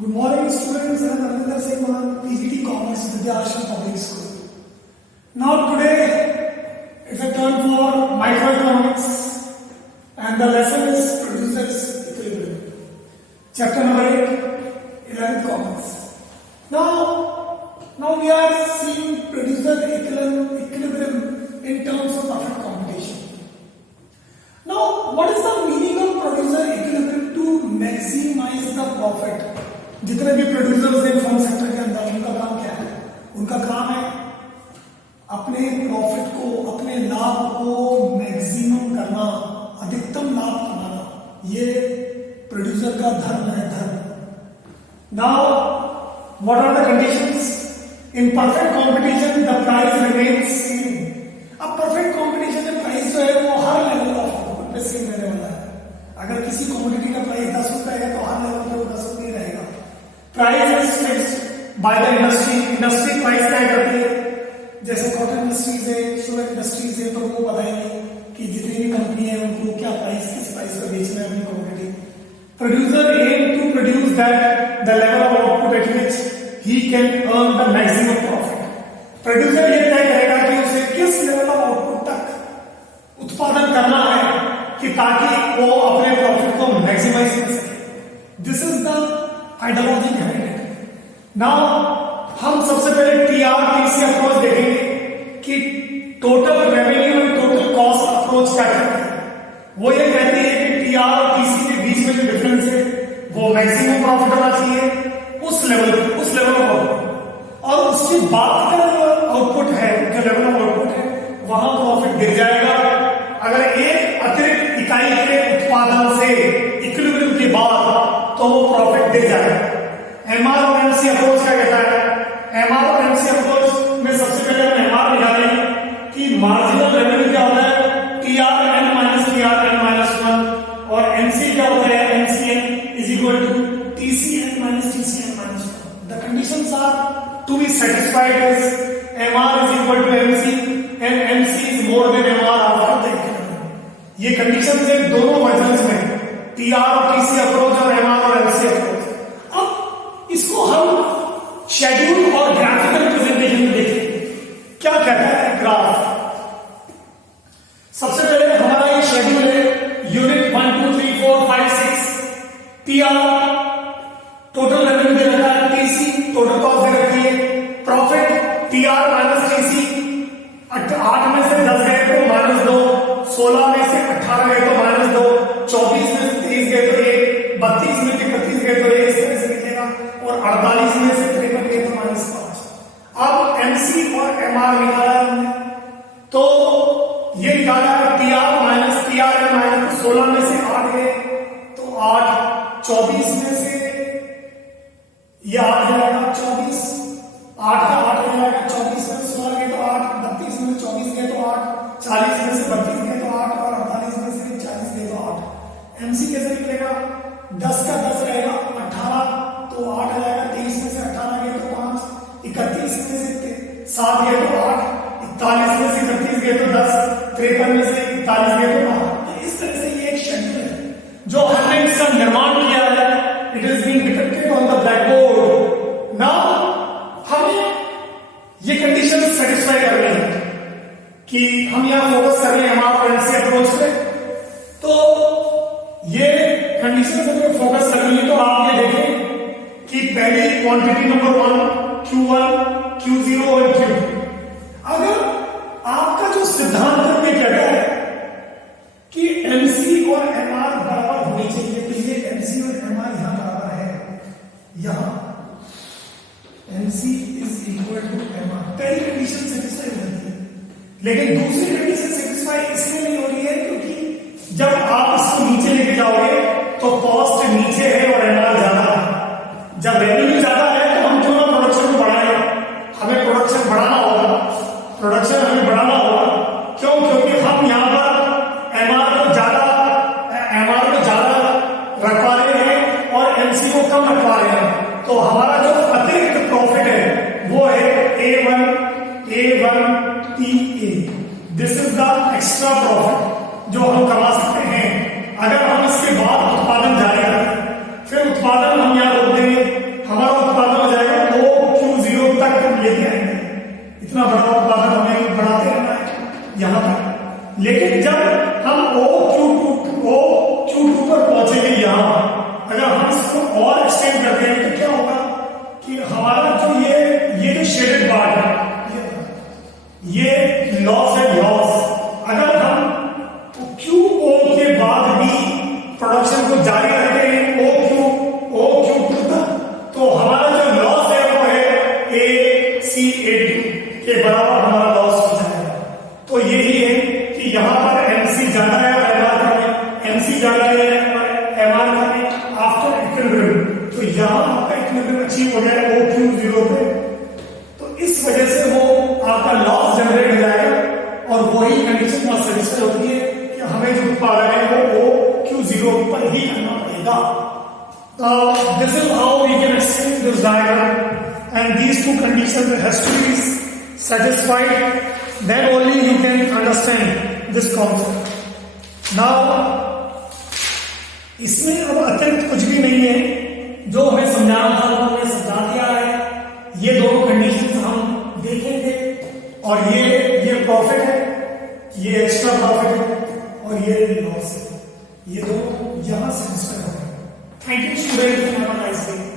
Good morning, students. I am Ravinder Singh Maan, PGT Commerce, Vidyashram Public School. Now today, it's a turn for microeconomics, and the lesson is producers equilibrium. Chapter number 8, 11th Commerce. Now we are seeing producer equilibrium in terms of perfect competition. Now, what is the meaning of producer equilibrium? To maximize the profit. जितने भी producers हैं firm sector के अंदर, उनका काम क्या है? उनका काम है अपने प्रॉफिट को, अपने लाभ को मैक्सिमम करना, अधिकतम लाभ कमाना. ये प्रोड्यूसर का धर्म है, धर्म. Now what are the conditions? In perfect competition the price remains same. अब परफेक्ट कंपटीशन में प्राइस जो है वो हर लेवल ऑफ आउटपुट पे सेम रहने वाला है. अगर किसी कमोडिटी का प्राइस 10 रुपए है तो हर लेवल पे वो 10 रुपए रहेगा. Price is fixed by the industry. Industry price तय करती है. जैसे कॉटन इंडस्ट्रीज है, शुगर इंडस्ट्रीज है, तो वो बताएंगे कि जितनी भी कंपनी है उनको क्या प्राइस, किस प्राइस पर बेचना है अपनी commodity. Producer aim to produce that the level of output at which he can earn the maximum profit. Producer ये तय करेगा कि उसे किस लेवल ऑफ आउटपुट तक उत्पादन करना है कि ताकि वो अपने प्रॉफिट को मैक्सिमाइज कर सके. This is the ideology behind it. Now हम सबसे पहले टीआरटीसी अप्रोच देखेंगे कि टोटल रेवेन्यू और टोटल कॉस्ट अप्रोच क्या कहती है. वो ये कहती है कि टीआर और टीसी के बीच में जो डिफरेंस है वो मैक्सिमम प्रॉफिट होना चाहिए उस लेवल ऑफ आउटपुट, और उसके बाद का जो आउटपुट है, जो लेवल ऑफ आउटपुट है, वहां प्रॉफिट गिर जाएगा अगर एक अतिरिक्त इकाई के उत्पादन से इक्विलिब्रियम के बाद, तो वो प्रॉफिट गिर जाएगा. एमआर और एमसी अप्रोच क्या कहता है? एमआर और एमसी अप्रोच में सबसे पहले हम एमआर निकालेंगे कि मार्जिनल रेवेन्यू क्या होता है, TR N minus TR N minus 1, और एमसी क्या होता है, MCN is equal to TCN minus TCN minus 1. The conditions are to be satisfied is MR is equal to MC and MC is more than MR after the equilibrium. ये conditions है दोनों versions में, TR और TC approach और MR और MC approach. अब इसको हम शेड्यूल और ग्राफिकल प्रेजेंटेशन में देखें. क्या कहता है ग्राफ? सबसे पहले हमारा ये शेड्यूल है, यूनिट 1 2 3 4 5 6. टीआर टोटल रेवेन्यू दे रखा है, टीसी टोटल कॉस्ट दे रखी है, प्रॉफिट टीआर माइनस टीसी. 8 में से 10 गए तो -2, 16 में से 18 गए तो -2, 24 में से 30 गए तो 1, 32 में से 31 गए तो 1, इस तरह से लिखेगा, और 48 में से 53 गए तो -5. अब एमसी और एमआर निकाला है हमने, तो ये निकाला है TR minus TR N minus 16 में से 8 गए तो 8, 24 में से ये 8 जाएगा, 24 8 का 8 हो जाएगा, 24 में 16 गए तो 8, 32 में 24 गए तो 8, 40 में से 32 गए तो 8, और 48 में से 40 गए तो 8. एमसी कैसे निकलेगा? 10 का 10 रहेगा, 18 तो 8 आ जाएगा, 23 में से 18 गए तो 5, 31 में से 7 गए तो 8, 41 में से 31 गए तो 10, 53 में से 41 गए तो 8. इस तरह से ये एक शेड्यूल है जो हमने इसका निर्माण किया है. It is being depicted on the black board. Now हमें ये कंडीशन सेटिस्फाई करनी है कि हम यहां फोकस कर रहे हैं हमारा एमसी अप्रोच पे. तो ये कंडीशन पे फोकस करनी है, तो आप ये देखें कि पहली क्वांटिटी नंबर 1 Q1, Q0 और Q2. अगर आपका जो सिद्धांत में कहता है कि एमसी और एमआर बराबर होनी चाहिए, तो ये एमसी और एमआर यहां बराबर है, यहां MC is equal to MR. पहली कंडीशन सेटिस्फाई हो जाती है, लेकिन दूसरी कंडीशन सेटिस्फाई इसलिए नहीं हो रही है क्योंकि जब आप इसको नीचे लेके जाओगे तो कॉस्ट नीचे है और एमआर ज्यादा है. जब रेवेन्यू ज्यादा है तो हम क्यों ना प्रोडक्शन को बढ़ाएं? हमें प्रोडक्शन बढ़ाना होगा, प्रोडक्शन हमें बढ़ाना होगा. क्यों? क्योंकि हम यहां पर एमआर को ज्यादा रखवा रहे हैं और एमसी को कम रखवा रहे हैं. तो हमारा जो अतिरिक्त प्रॉफिट है वो है A1 TA. This is the extra profit जो हम कमा सकते हैं अगर हम इसके बाद उत्पादन जारी रखें. फिर उत्पादन हम यहां रोक देंगे ले रहे हैं एम आर का आफ्टर इक्विलिब्रियम, तो यहाँ आपका इक्विलिब्रियम अचीव हो गया ओ क्यू जीरो पे, तो इस वजह से वो आपका लॉस जनरेट हो जाएगा और वही कंडीशन बहुत सेटिस्फाई होती है कि हमें जो उत्पादन है वो ओ क्यू जीरो पर ही करना पड़ेगा। This is how we can extend this diagram, and these two conditions has to be satisfied, then only you can understand this concept. Now इसमें अब अतिरिक्त कुछ भी नहीं है, जो हमें समझाना था वो हमने समझा दिया है। ये दोनों कंडीशंस हम देखेंगे और ये प्रॉफिट है, ये एक्स्ट्रा प्रॉफिट है और ये लॉस है, ये दोनों यहां से डिस्कस होंगे। Thank you students, have a nice day.